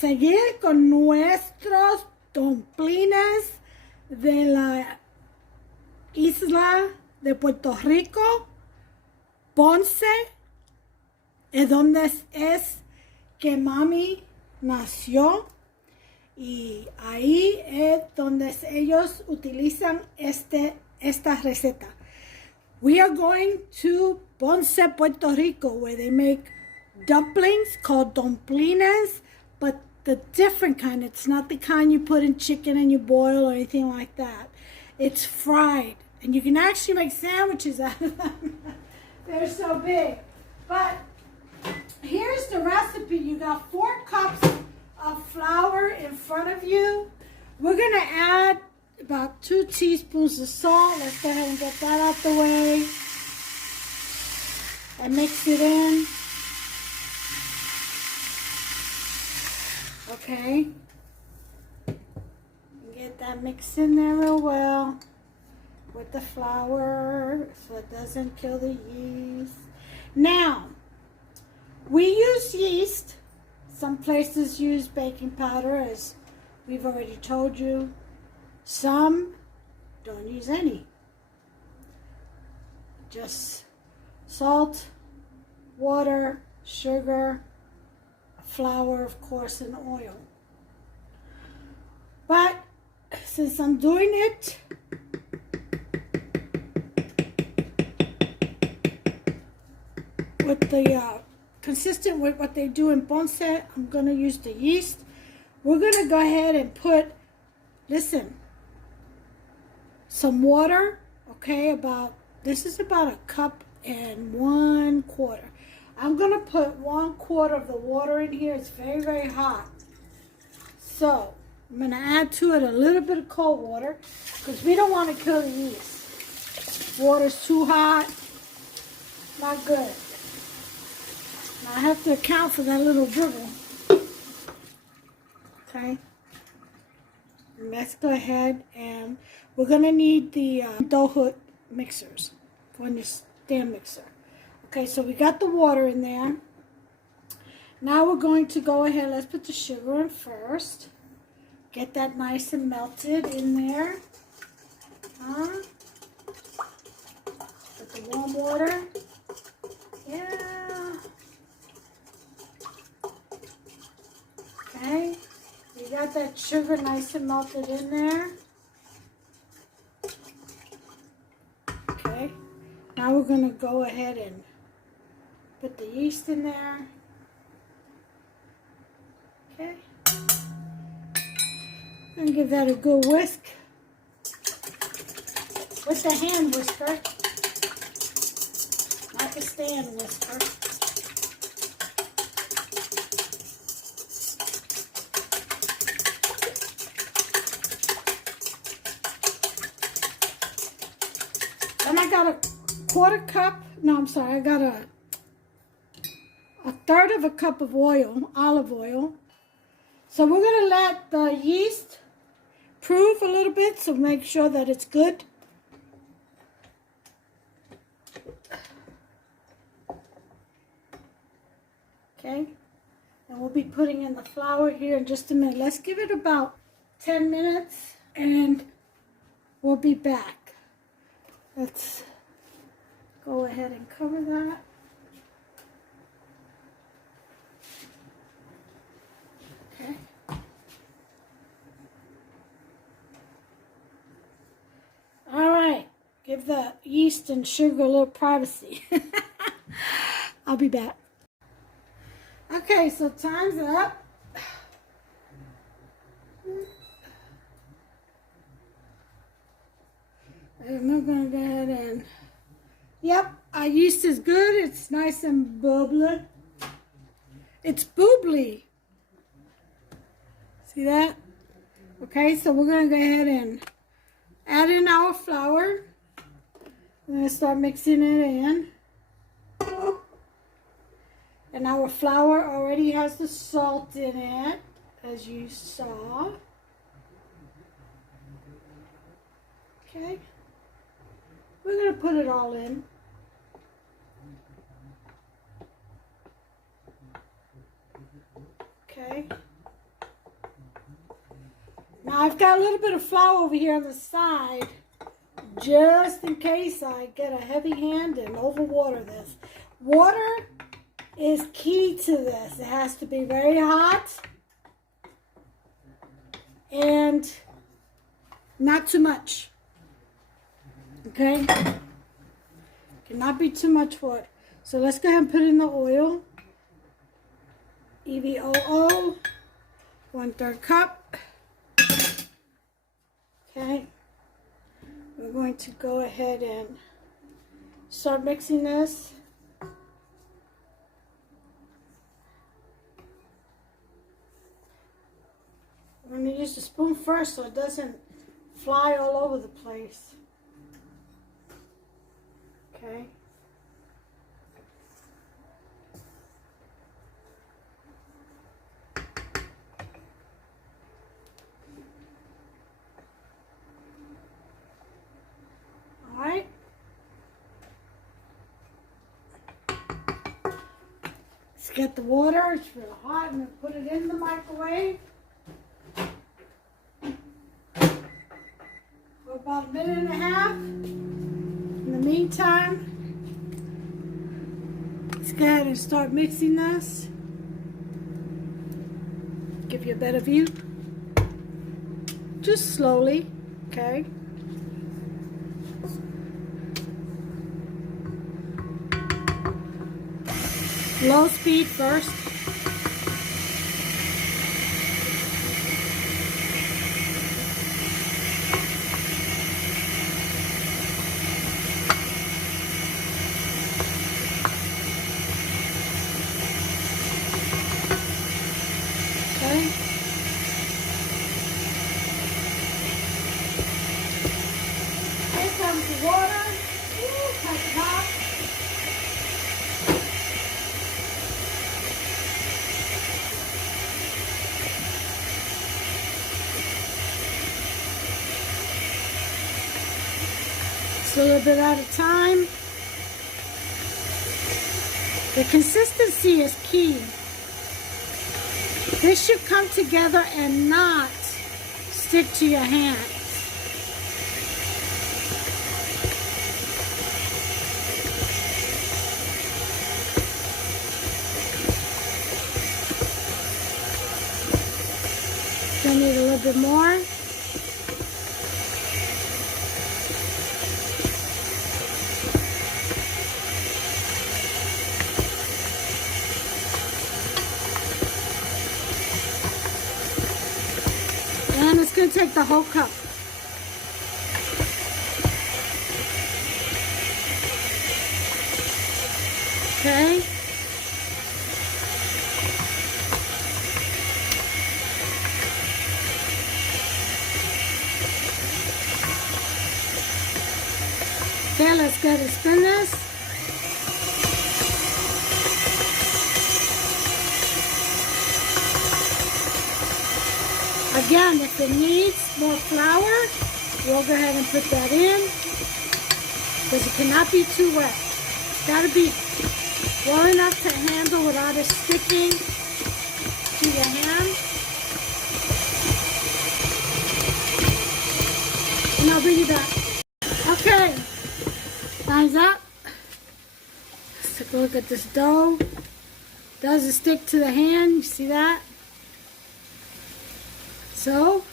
seguir con nuestros domplines de la isla de Puerto Rico, Ponce, es donde es que mami nació, y ahí es donde ellos utilizan esta receta. We are going to Ponce, Puerto Rico, where they make dumplings called Domplines, but the different kind. It's not the kind you put in chicken and you boil or anything like that. It's fried, and you can actually make sandwiches out of them. They're so big. But here's the recipe. You got 4 cups of flour in front of you. We're gonna add about 2 teaspoons of salt. Let's go ahead and get that out the way and mix it in. Okay, get that mixed in there real well with the flour so it doesn't kill the yeast. Now, we use yeast. Some places use baking powder, as we've already told you. Some don't use any. Just salt, water, sugar, flour, of course, and oil. But since I'm doing it with the consistent with what they do in Ponce, I'm going to use the yeast. We're going to go ahead and put, listen, some water, okay, this is about 1 cup and 1/4. I'm going to put 1/4 of the water in here. It's very, very hot. So I'm going to add to it a little bit of cold water because we don't want to kill the yeast. Water's too hot, not good. Now I have to account for that little dribble. Okay. And let's go ahead, and we're going to need the dough hood mixers for the stand mixer. Okay, so we got the water in there. Now we're going to go ahead, let's put the sugar in first. Get that nice and melted in there. With the warm water. Yeah. Okay, we got that sugar nice and melted in there. Okay, now we're going to go ahead and put the yeast in there. Okay, and give that a good whisk with the hand whisker, not the stand whisker. And I got a 1/4 cup, no, I'm sorry, I got a 1/3 of a cup of oil, olive oil. So we're going to let the yeast proof a little bit, so make sure that it's good. Okay, and we'll be putting in the flour here in just a minute. Let's give it about 10 minutes and we'll be back. Let's go ahead and cover that. Okay. All right, give the yeast and sugar a little privacy. I'll be back. Okay, so time's up. And we're going to go ahead and, yep, our yeast is good. It's nice and bubbly. It's bubbly. See that? Okay, so we're going to go ahead and add in our flour. We're going to start mixing it in. And our flour already has the salt in it, as you saw. Okay. We're going to put it all in. Okay. Now I've got a little bit of flour over here on the side, just in case I get a heavy hand and overwater this. Water is key to this. It has to be very hot and not too much. Okay? Cannot be too much water. So let's go ahead and put in the oil. EVOO, 1/3 cup. Okay. We're going to go ahead and start mixing this. I'm going to use the spoon first so it doesn't fly all over the place. Okay. All right. Let's get the water. It's real hot. I'm going to put it in the microwave for about a minute and a half. In the meantime, let's go ahead and start mixing this. Give you a better view. Just slowly, okay? Low speed first. Okay. Here comes the water. Ooh, that's hot. It's a little bit out of time. The consistency is key. This should come together and not stick to your hands. Still need a little bit more. And it's going to take the whole cup. Okay. Okay, let's go and spin this. Again, if it needs more flour, we'll go ahead and put that in, because it cannot be too wet. It's got to be well enough to handle without it sticking to the hand. And I'll bring you back. Okay, time's up. Let's take a look at this dough. Doesn't stick to the hand, you see that? So,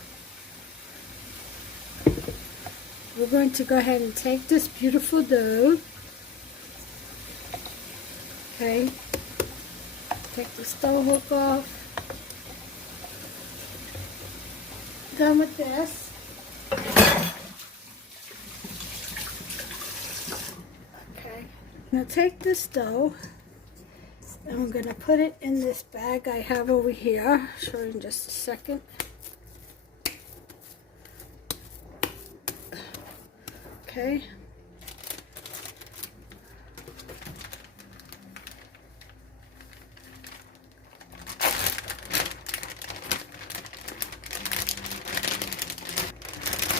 we're going to go ahead and take this beautiful dough. Okay, take the stove hook off. Done with this. Okay, now take this dough and I'm going to put it in this bag I have over here. I'll show you in just a second. Okay.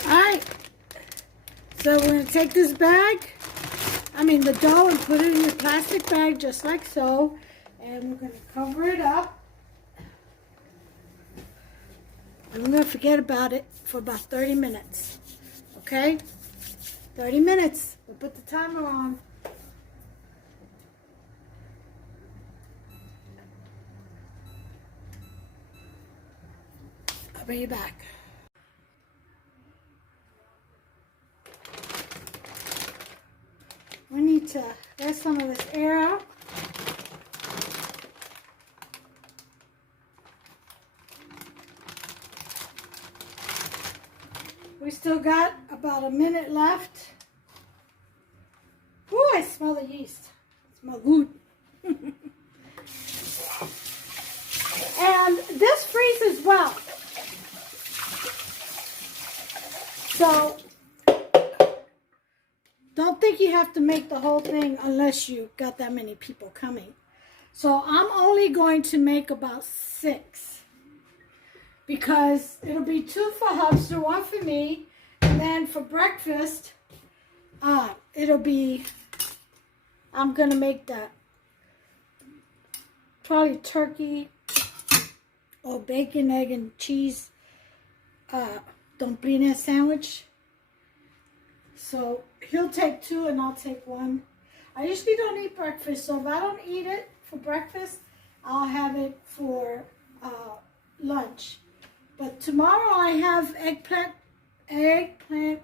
Alright. So we're going to take this bag, the dough, and put it in a plastic bag just like so. And we're going to cover it up. And I'm going to forget about it for about 30 minutes. Okay? 30 minutes. We'll put the timer on. I'll bring you back. We need to get some of this air out. We still got about a minute left. Ooh, I smell the yeast. It smells good. And this freezes well. So, don't think you have to make the whole thing unless you got that many people coming. So, I'm only going to make about 6. Because it'll be 2 for Hubster, 1 for me, and then for breakfast, it'll be, I'm gonna make that probably turkey or bacon, egg, and cheese Domplines sandwich. So he'll take 2 and I'll take 1. I usually don't eat breakfast, so if I don't eat it for breakfast, I'll have it for lunch. But tomorrow I have eggplant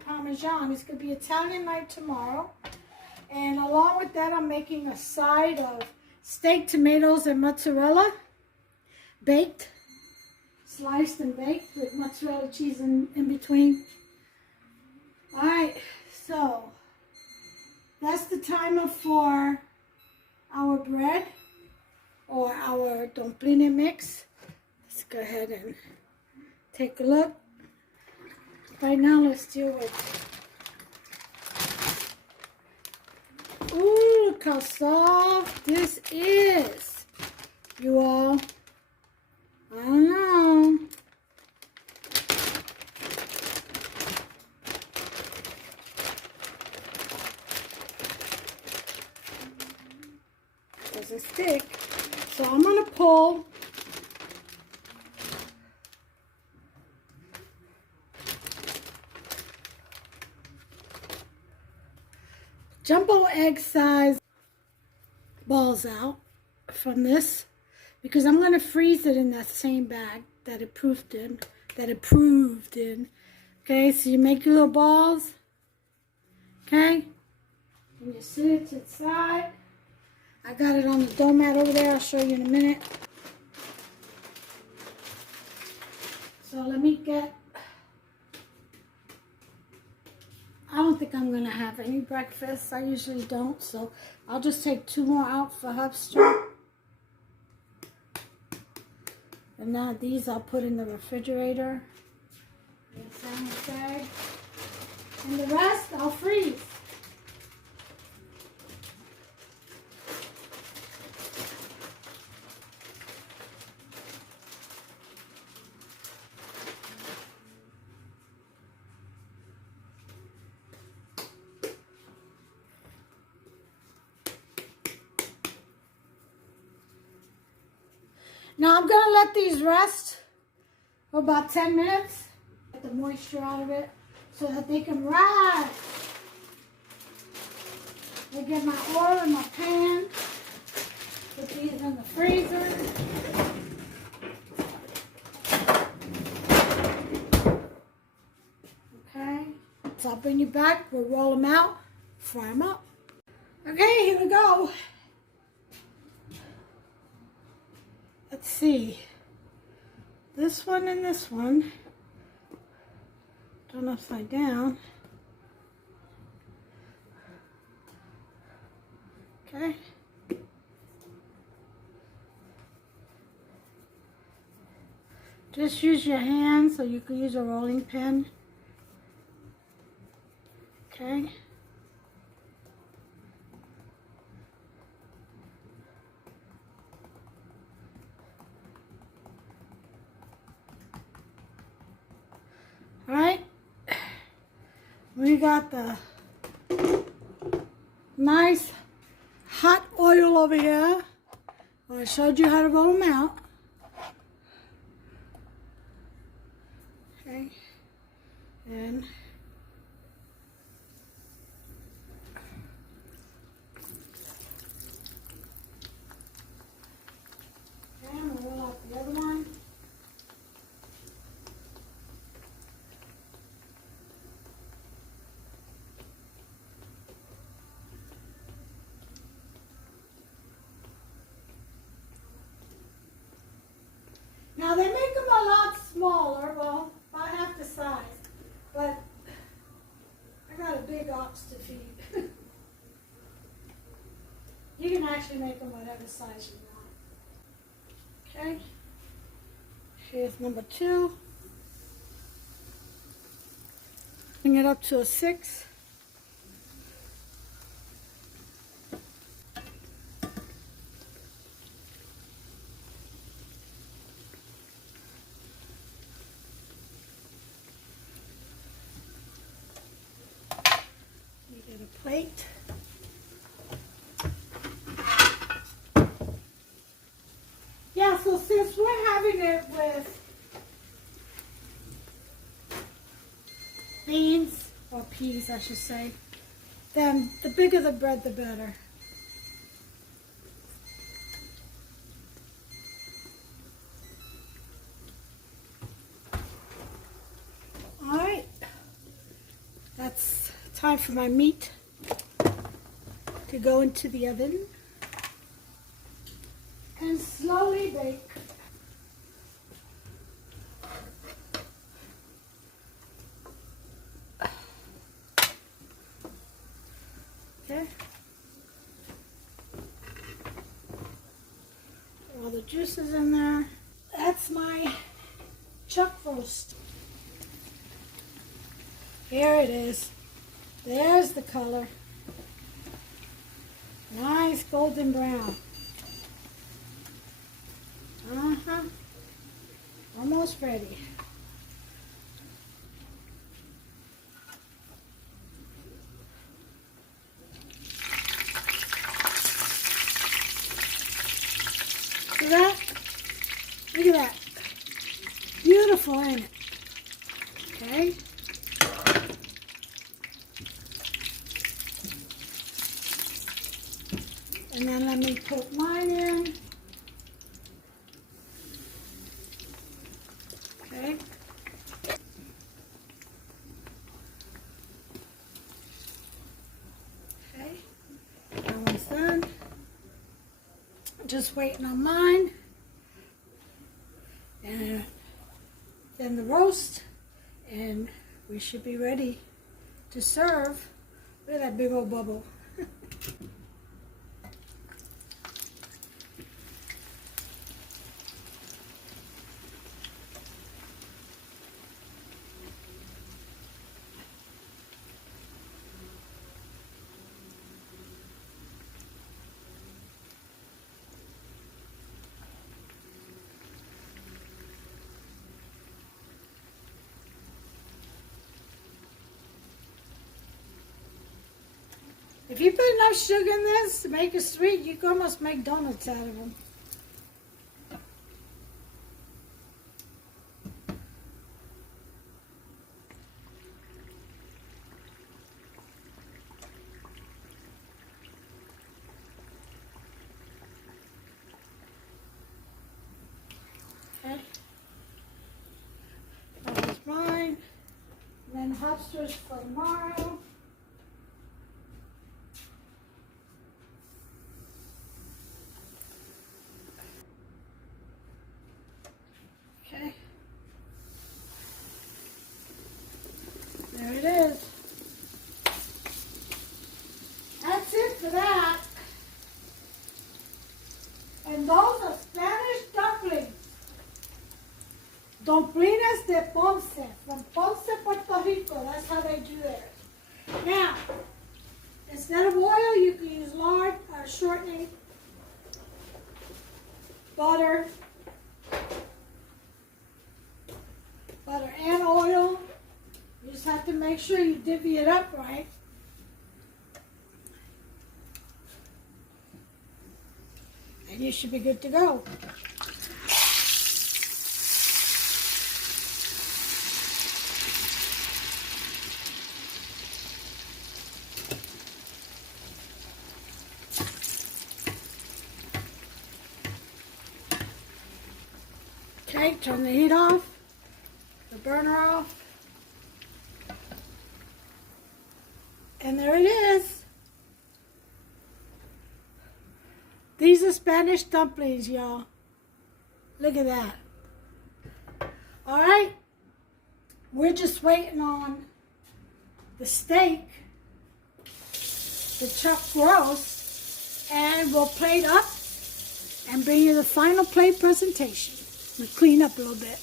parmesan. It's going to be Italian night tomorrow. And along with that, I'm making a side of steak, tomatoes, and mozzarella. Baked. Sliced and baked with mozzarella cheese in between. Alright, so that's the timer for our bread or our dumpling mix. Let's go ahead and take a look. Right now, let's deal with. Ooh, look how soft this is, you all. I don't know. Doesn't stick. So I'm gonna pull. Jumbo egg size balls out from this because I'm going to freeze it in that same bag that it proved in. Okay, so you make your little balls. Okay, and you sit it to the side. I got it on the dough mat over there. I'll show you in a minute. So let me get. I don't think I'm going to have any breakfast. I usually don't, so I'll just take 2 more out for Hubster. And now these I'll put in the refrigerator. In a sandwich bag. And the rest I'll freeze. Now I'm going to let these rest for about 10 minutes. Get the moisture out of it so that they can rise. I get my oil in my pan. Put these in the freezer. Okay. So I'll bring you back. We'll roll them out. Fry them up. Okay, here we go. Let's see, this one and this one, done upside down. Okay. Just use your hand, so you can use a rolling pin. Okay. Alright, we got the nice hot oil over here. I showed you how to roll them out. And we'll roll out the other one. Now they make them a lot smaller, well, about half the size, but I got a big ox to feed. You can actually make them whatever size you want. Okay, here's number 2. Bring it up to a 6. Get a plate. Yeah, so since we're having it with beans, or peas I should say, then the bigger the bread the better. Alright, that's time for my meat to go into the oven and slowly bake. Okay. All the juices in there. That's my chuck roast. Here it is. There's the color. Nice golden brown. Almost ready. See that? Look at that. Beautiful, ain't it? Okay. And then let me put mine in. Okay. Okay. That one's done. Just waiting on mine. And then the roast. And we should be ready to serve. Look at that big old bubble. If you put enough sugar in this to make it sweet, you can almost make donuts out of them. Okay. That was mine. And then hopsters for tomorrow. Okay. There it is. That's it for that. And those are Spanish dumplings. Domplines de Ponce, from Ponce, Puerto Rico. That's how they do theirs. Now, instead of oil, you can use lard or shortening, butter and oil. You just have to make sure you divvy it up right. And you should be good to go. Okay, turn the heat off, the burner off. And there it is. These are Spanish dumplings, y'all. Look at that. All right. We're just waiting on the steak, the chuck roast, and we'll plate up and bring you the final plate presentation. We'll clean up a little bit.